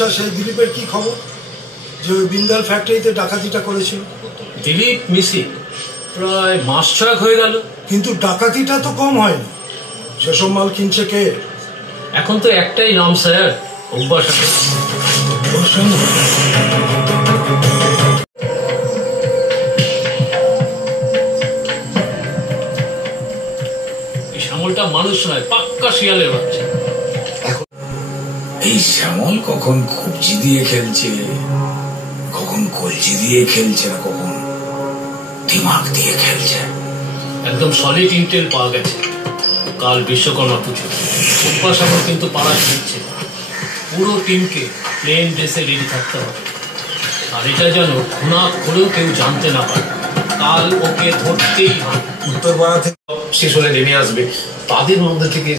আচ্ছা, সেই দিলীপের কি খবর, যে ওই বিন্দাল ফ্যাক্টরিতে ডাকাতিটা করেছিল? দিলীপ মিসিং প্রায় মাস 6 হয়ে গেল। কিন্তু ডাকাতিটা তো কম হয়নি। সেসব মাল কিনছে কে? এখন তো একটাই নাম স্যার, অভ্যাস। এই শ্যামলটা মানুষ নয়, পাক্কা শিয়ালের বাচ্চা। এই শ্যামল কখন কবজি দিয়ে খেলছে, কখন কলজি দিয়ে খেলছে, না কখন দিমাগ দিয়ে খেলছে। একদম সলিড ইন্টেল পাওয়া গেছে। কাল বিশ্বকর্মা পুজো, অভ্যাস আমার কিন্তু পাড়ায় ফিরছে। পুরো টিমকে প্লেন ড্রেসে রেডি থাকতে হবে, আর এটা যেন ঘুণা করেও কেউ জানতে না পারে। কাল ওকে ধরতেই হবে। উত্তরপাড়া থেকে শেষ হলে নেমে আসবে, তাদের মধ্যে থেকে